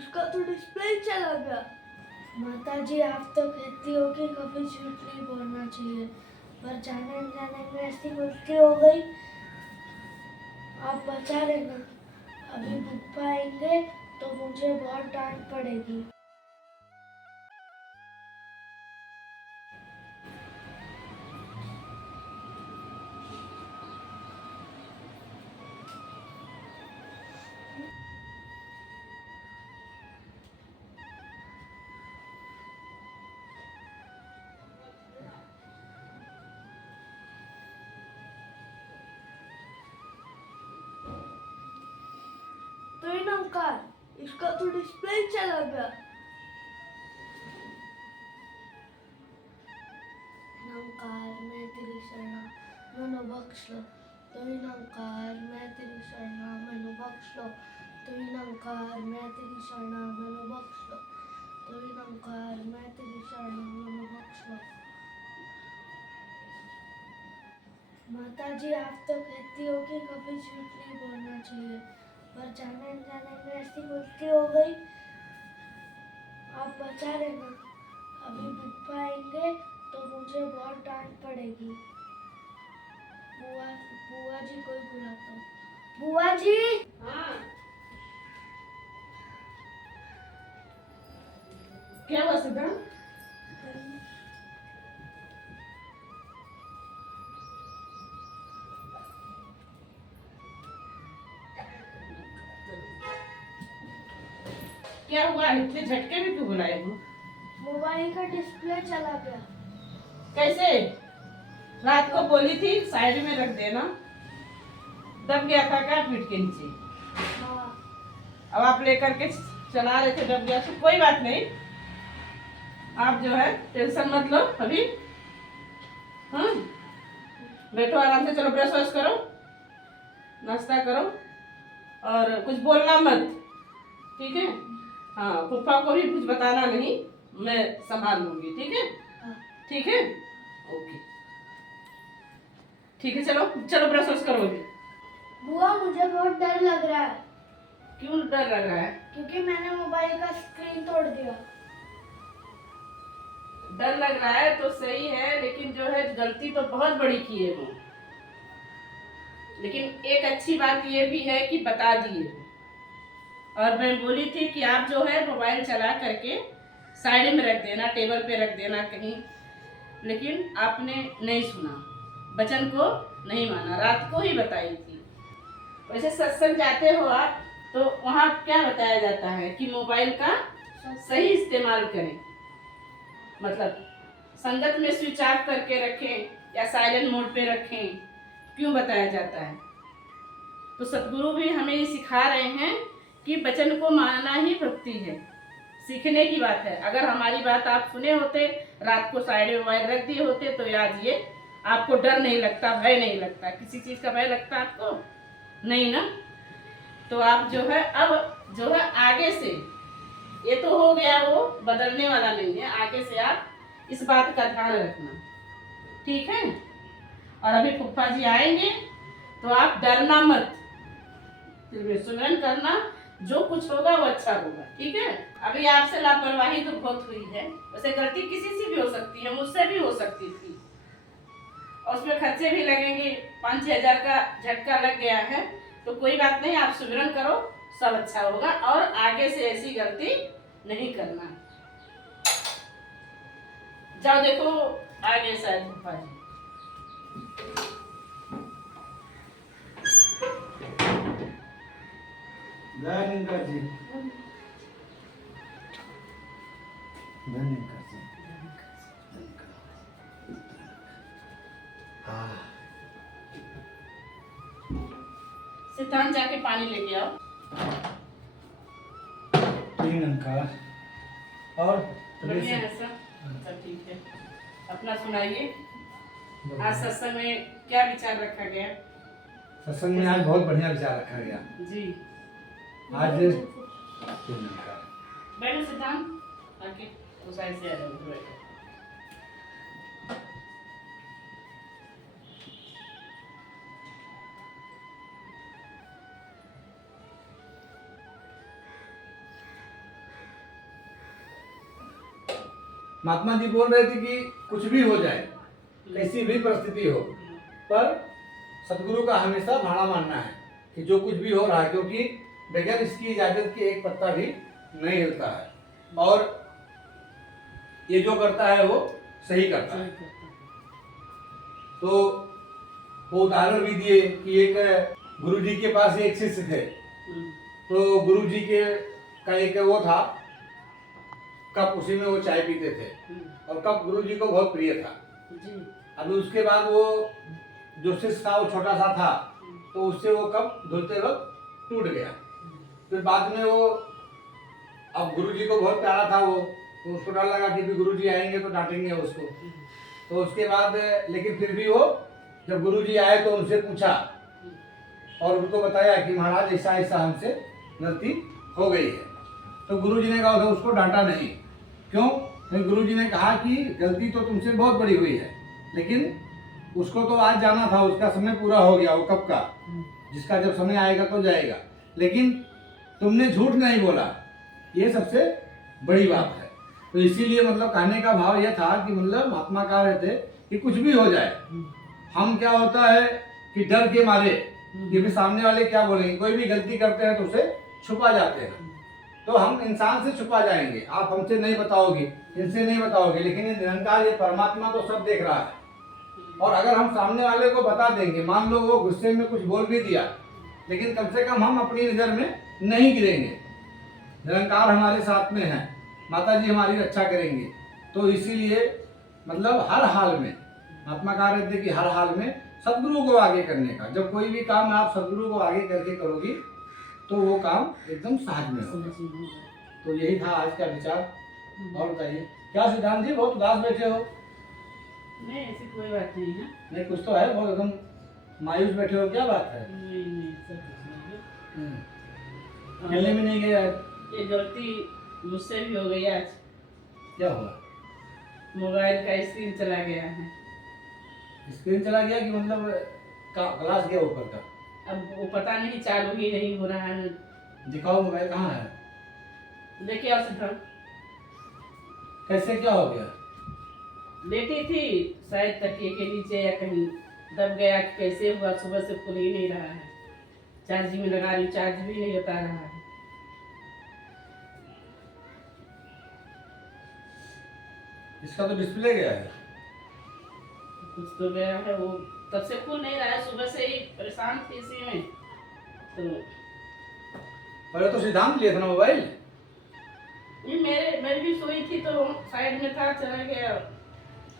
इसका तो डिस्प्ले ही चला गया। माता जी, आप तो कहती हो कि कभी झूठ नहीं बोलना चाहिए, पर जाने अनजाने में ऐसी गलती हो गई। आप बचा लेना, अभी पप्पा आएंगे तो मुझे बहुत डांट पड़ेगी। तो इन अंकल, इसका तो डिस्प्ले ही चला गया। नमकार मैं तेरी शरणा मनो बख्श लो, तो ही नमकार मैं तेरी शरणा मनो बख्श लो, तो ही नमकार मैं तेरी शरणा मनो बख्श लो, तो ही नमकार मैं तेरी शरणा मनो बख्श लो। माता जी, आप तो कहती हो कि कभी झूठ नहीं बोलना चाहिए, पर जाने अनजाने में ऐसी गलती हो गई। आप बचा लेना, अभी पप्पा आएंगे तो मुझे बहुत डांट पड़ेगी। बुआ बुआ जी कोई बुलाता हूँ। बुआ जी। हाँ। क्या हुआ सिद्धांत? क्या हुआ? इतने झटके में क्यों बुलाए हो? मोबाइल का डिस्प्ले चला गया। कैसे? रात को बोली थी साइड में रख देना। दब गया था क्या पीठ के नीचे? हाँ। अब आप लेकर के चला रहे थे, दब गया तो कोई बात नहीं। आप जो है टेंशन मत लो अभी। हाँ, बैठो आराम से। चलो ब्रश वश करो, नाश्ता करो और कुछ बोलना मत, ठीक है? हाँ, फूफा को भी कुछ बताना नहीं, मैं संभाल लूंगी, ठीक है? हाँ। ठीक है, ओके, ठीक है। चलो चलो ब्रश वश करो अभी। बुआ, मुझे बहुत डर लग रहा है। क्यों डर लग रहा है? क्योंकि मैंने मोबाइल का स्क्रीन तोड़ दिया। डर लग रहा है तो सही है, लेकिन जो है गलती तो बहुत बड़ी की है वो। लेकिन एक अच्छी बात ये भी है कि बता दिए। और मैं बोली थी कि आप जो है मोबाइल चला करके साइड में रख देना, टेबल पे रख देना कहीं, लेकिन आपने नहीं सुना, बचन को नहीं माना। रात को ही बताई थी। वैसे सत्संग जाते हो आप तो वहाँ क्या बताया जाता है कि मोबाइल का सही इस्तेमाल करें, मतलब संगत में स्विच ऑफ करके रखें या साइलेंट मोड पे रखें, क्यों बताया जाता है? तो सतगुरु भी हमें ये सिखा रहे हैं कि वचन को मानना ही भक्ति है, सीखने की बात है। अगर हमारी बात आप सुने होते, रात को साइड में मोबाइल रख दिए होते, तो आज ये आपको डर नहीं लगता, भय नहीं लगता। किसी चीज का भय लगता आपको? नहीं ना? तो आप जो है अब जो है आगे से, ये तो हो गया, वो बदलने वाला नहीं है। आगे से आप इस बात का ध्यान रखना, ठीक है? और अभी फूफा जी आएंगे तो आप डरना मत, सुमिरन करना, जो कुछ होगा वो अच्छा होगा, ठीक है? अभी आपसे लापरवाही तो बहुत हुई है। वैसे गलती किसी से भी हो सकती है, मुझसे भी हो सकती थी, और उसमें खर्चे भी लगेंगे। 5-6 हजार का झटका लग गया है, तो कोई बात नहीं, आप सुमिरन करो, सब अच्छा होगा। और आगे से ऐसी गलती नहीं करना। जाओ देखो आगे शायद फूफा जी। धन्यवाद जी। धन्यवाद जी। हाँ। सिद्धांत जाके पानी लेके आओ। तीन अंकार और बढ़िया है सब, सब ठीक है। अपना सुनाइए, आज सत्संग में क्या विचार रखा गया? सत्संग में आज बहुत बढ़िया विचार रखा गया जी। आज। तीन अंकार। बैठो सिद्धांत, आके उस साइड से आ जाओ, बैठो। महात्मा जी बोल रहे थे कि कुछ भी हो जाए, कैसी भी परिस्थिति हो, पर सदगुरु का हमेशा भाड़ा मानना है कि जो कुछ भी हो रहा है, क्योंकि बगैर इसकी इजाजत के एक पत्ता भी नहीं हिलता है, और ये जो करता है वो सही करता है। तो वो उदाहरण भी दिए कि एक गुरु जी के पास एक शिष्य थे, तो गुरु जी के का एक वो था कप, उसी में वो चाय पीते थे, और कप गुरु जी को बहुत प्रिय था। अभी उसके बाद वो जो शिष्य था वो छोटा सा था, तो उससे वो कप धुलते वक्त टूट गया। फिर बाद में वो, अब गुरु जी को बहुत प्यारा था वो, तो उसको डर लगा कि भी गुरु जी आएंगे तो डांटेंगे उसको। तो उसके बाद लेकिन फिर भी वो जब गुरु जी आए तो उनसे पूछा और उनको बताया कि महाराज ऐसा ऐसा हमसे गलती हो गई है। तो गुरु जी ने कहा था उसको डांटा नहीं। क्यों? क्योंकि गुरु जी ने कहा कि गलती तो तुमसे बहुत बड़ी हुई है, लेकिन उसको तो आज जाना था, उसका समय पूरा हो गया वो कब का, जिसका जब समय आएगा तो जाएगा, लेकिन तुमने झूठ नहीं बोला, ये सबसे बड़ी बात है। तो इसीलिए मतलब कहने का भाव यह था कि मतलब महात्मा कह रहे थे कि कुछ भी हो जाए, हम क्या होता है कि डर के मारे कि भी सामने वाले क्या बोलेंगे, कोई भी गलती करते हैं तो उसे छुपा जाते हैं। तो हम इंसान से छुपा जाएंगे, आप हमसे नहीं बताओगे, इनसे नहीं बताओगे, लेकिन ये निरंकार, ये परमात्मा तो सब देख रहा है। और अगर हम सामने वाले को बता देंगे, मान लो वो गुस्से में कुछ बोल भी दिया, लेकिन कम से कम हम अपनी नज़र में नहीं गिरेंगे, निरंकार हमारे साथ में है, माता जी हमारी रक्षा करेंगे। तो इसीलिए मतलब हर हाल में महात्मा कह रहे थे कि हर हाल में सदगुरु को आगे करने का, जब कोई भी काम आप सदगुरु को आगे करके करोगी तो वो काम एकदम सहज में होगा। तो यही था आज का विचार। और बताइए क्या सिद्धांत जी, बहुत उदास बैठे हो? नहीं, ऐसी कोई बात नहीं है। नहीं, कुछ तो है, बहुत एकदम मायूस बैठे हो, क्या बात है? नहीं नहीं, ऐसा कुछ नहीं है। खेलने में नहीं गए आज? ये गलती मुझसे भी हो गई आज। क्या हुआ? मोबाइल का स्क्रीन चला गया है। स्क्रीन चला गया कि मतलब क्लास गया ऊपर का? अब वो पता नहीं, चालू ही नहीं हो रहा है। दिखाओ मोबाइल कहाँ है? लेके आओ सिद्धांत। कैसे, क्या हो गया? लेटी थी, शायद तकिए के नीचे या कहीं दब गया, कि कैसे हुआ, सुबह से खुल ही नहीं रहा है। चार्जिंग में लगा रही, चार्ज भी नहीं होता रहा है। इसका तो डिस्प्ले गया है। कुछ तो गया है, वो तब से खुल नहीं रहा है, सुबह से ही परेशान थी इसी में। तो पहले तो सिद्धांत लिया था ना मोबाइल। ये मेरी भी सोई थी तो साइड में था, चला गया।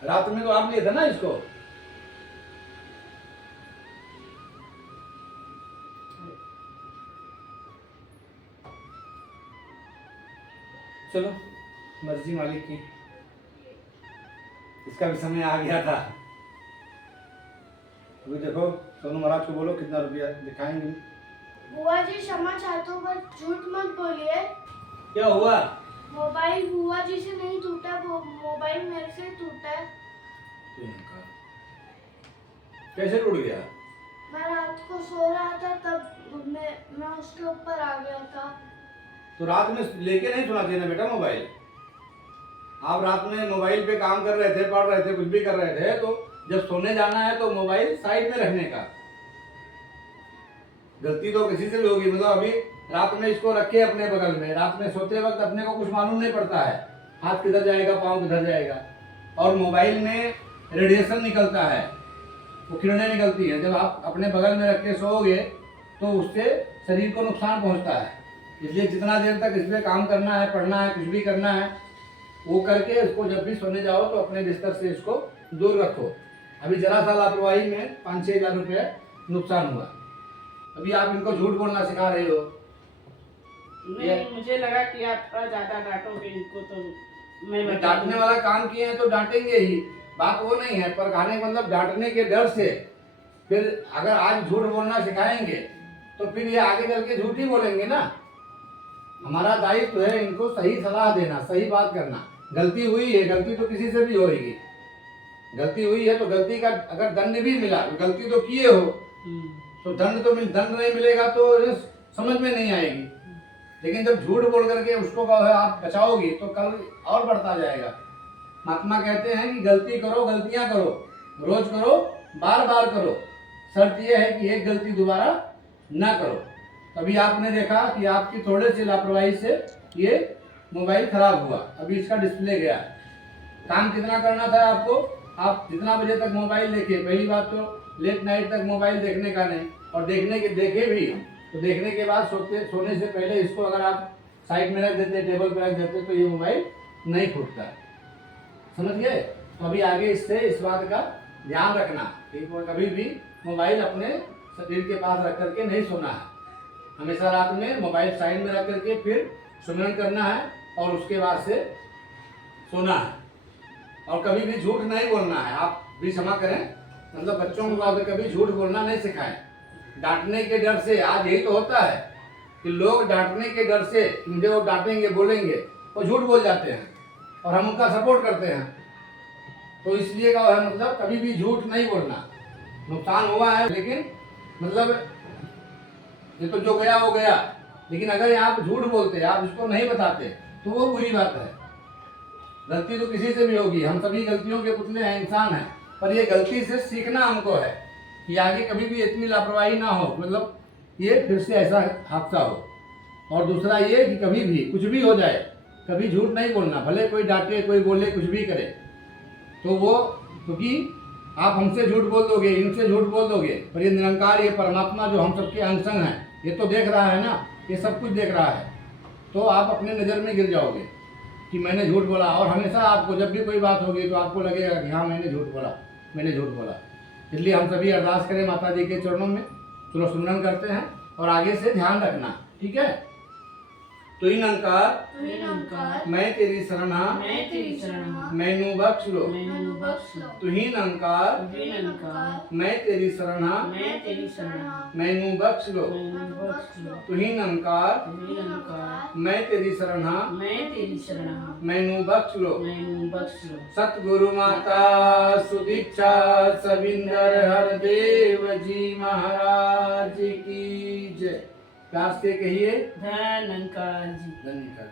रात में तो आप लिए थे ना इसको। चलो, मर्जी मालिक की, इसका भी समय आ गया था। अभी देखो, सोनू महाराज को बोलो कितना रुपया दिखाएंगे। बुआ जी क्षमा चाहता हूँ, पर झूठ मत बोलिए। क्या हुआ? मोबाइल बुआ जी से नहीं टूटा, वो मोबाइल मेरे से टूटा है। कैसे टूट गया? मैं रात को सो रहा था, तब मैं उसके ऊपर आ गया था। तो रात में लेके नहीं सोना चाहिए ना बेटा मोबाइल। आप रात में मोबाइल पे काम कर रहे थे, पढ़ रहे थे, कुछ भी कर रहे थे, तो जब सोने जाना है तो मोबाइल साइड में रखने का। गलती तो किसी से भी होगी, मतलब अभी रात में इसको रखे अपने बगल में, रात में सोते वक्त अपने को कुछ मालूम नहीं पड़ता है, हाथ किधर जाएगा, पाँव किधर जाएगा। और मोबाइल में रेडिएशन निकलता है, वो किरणें निकलती है, जब आप अपने बगल में रख के सोओगे तो उससे शरीर को नुकसान पहुंचता है। इसलिए जितना देर तक इस पर काम करना है, पढ़ना है, कुछ भी करना है, वो करके इसको जब भी सोने जाओ तो अपने बिस्तर से इसको दूर रखो। अभी जरा सा लापरवाही में 5-6 हज़ार रुपये नुकसान हुआ। अभी आप इनको झूठ बोलना सिखा रहे हो। नहीं, मुझे लगा कि आप ज़्यादा डांटोगे इनको, तो मैं डांटने वाला काम किए हैं तो डांटेंगे ही, बात वो नहीं है, पर कहने का मतलब डांटने के डर से फिर अगर आज झूठ बोलना सिखाएंगे तो फिर ये आगे चल के झूठ ही बोलेंगे ना। हमारा दायित्व है इनको सही सलाह देना, सही बात करना। गलती हुई है, गलती तो किसी से भी होगी, गलती हुई है तो गलती का अगर दंड भी मिला, तो गलती तो किए हो तो दंड नहीं मिलेगा तो समझ में नहीं आएगी। लेकिन जब झूठ बोल करके उसको आप बचाओगी तो कल और बढ़ता जाएगा। महात्मा कहते हैं कि गलती करो, गलतियां करो, रोज करो, बार बार करो, शर्त यह है कि एक गलती दोबारा ना करो। अभी आपने देखा कि आपकी थोड़े से लापरवाही से ये मोबाइल खराब हुआ, अभी इसका डिस्प्ले गया। काम कितना करना था आपको, आप जितना बजे तक मोबाइल देखे, पहली बात तो लेट नाइट तक मोबाइल देखने का नहीं, और देखे भी तो देखने के बाद सोने से पहले इसको अगर आप साइड में रख देते, टेबल पर रख देते, तो ये मोबाइल नहीं फूटता। समझ गए? तो अभी आगे इससे इस बात का ध्यान रखना कि कभी भी मोबाइल अपने शरीर के पास रख करके नहीं सोना है। हमेशा रात में मोबाइल साइड में रख करके फिर सुमरन करना है और उसके बाद से सोना है। और कभी भी झूठ नहीं बोलना है। आप भी क्षमा करें, मतलब बच्चों को कभी झूठ बोलना नहीं सिखाएं। डांटने के डर से, आज यही तो होता है कि लोग डांटने के डर से, मुझे वो डांटेंगे, बोलेंगे, वो झूठ बोल जाते हैं और हम उनका सपोर्ट करते हैं। तो इसलिए का है, मतलब कभी भी झूठ नहीं बोलना। नुकसान हुआ है लेकिन मतलब ये तो जो गया वो गया, लेकिन अगर आप झूठ बोलते, आप इसको नहीं बताते, तो वो बुरी बात है। गलती तो किसी से भी होगी, हम सभी गलतियों के पुतले हैं, इंसान हैं, पर ये गलती से सीखना हमको है कि आगे कभी भी इतनी लापरवाही ना हो, मतलब ये फिर से ऐसा हादसा हो। और दूसरा ये कि कभी भी कुछ भी हो जाए, कभी झूठ नहीं बोलना, भले कोई डांटे, कोई बोले, कुछ भी करे, तो वो क्योंकि आप हमसे झूठ बोल दोगे, इनसे झूठ बोल दोगे, पर ये निरंकार, ये परमात्मा जो हम सबके अंग संग हैं, ये तो देख रहा है ना, ये सब कुछ देख रहा है। तो आप अपने नज़र में गिर जाओगे कि मैंने झूठ बोला। और हमेशा आपको जब भी कोई बात होगी तो आपको लगेगा कि हाँ मैंने झूठ बोला, मैंने झूठ बोला। इसलिए हम सभी अरदास करें माता जी के चरणों में, चलो सुमरन करते हैं और आगे से ध्यान रखना, ठीक है। तो इन अंकार मैं तेरी शरणा, मैनू बख्श लो। तुहीन अंकार मैं तेरी शरणा, मैनू बख्श लो। तुहीन अंकार मैं तेरी शरणा, मैनू बख्श लो। सतगुरु माता सुदीक्षा सविंदर हरदेव जी महाराज की जय। प्यार से कहिए, धन्यकार जी। धन्यवाद।